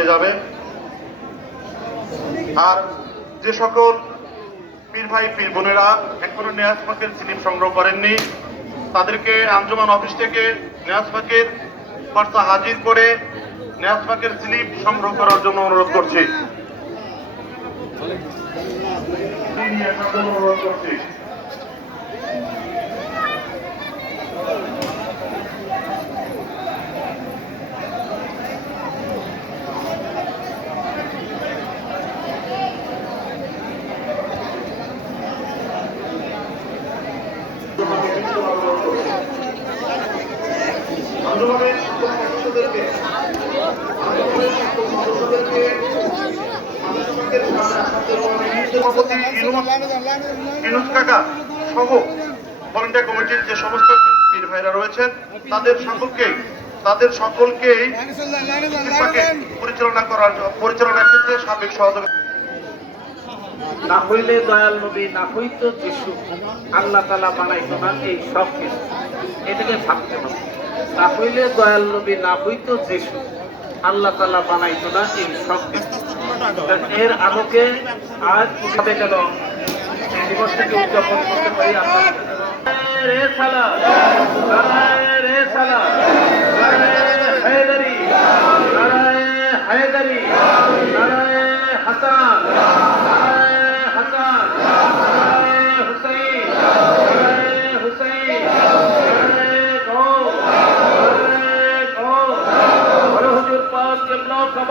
দিয়ে যাবে। আর যে সকল পীর ভাই, পীর বোনেরা এখনও নেয়াজ পাকের স্লিপ সংগ্রহ করেননি, তাদেরকে আঞ্জুমান অফিস থেকে নেয়াজ পাকের বার্তা হাজির করে নেয়াজ পাকের স্লিপ সংগ্রহ করার জন্য অনুরোধ করছি অনুরোধ করছি। আন্দোলনের সকল সদস্যদেরকে সদস্যদেরকে কাকা সহ ভলেন্টিয়ার কমিটির যে সমস্ত বীর ভাইরা রয়েছেন তাদের সকলকে তাদের সকলকেই পরিচালনা করার পরিচালনার ক্ষেত্রে সার্বিক সহযোগিতা না হইলে দয়াল নবী না হইতো যিশু। আল্লাহ তালা বানাইতো না এই সব কিছু। এটাকে ভাবতে হবে। না হইলে দয়াল নবী না হইতো যিশু আল্লাহ তালা বানাইতো না এই সব এর আলোকে আজ কীভাবে কেন উদযাপন করতে পারি আমরা রে সালা। রে সালা।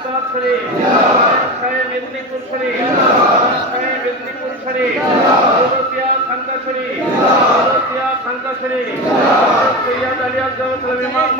মদ্দাত শরীফ সাহেব মেদিনীপুর শরীফ সাহেব মেদিনীপুর শরীফ দৌলতিয়া খানকা শরীফ দৌলতিয়া খানকা শরীফ সৈয়দ আলী ইমাম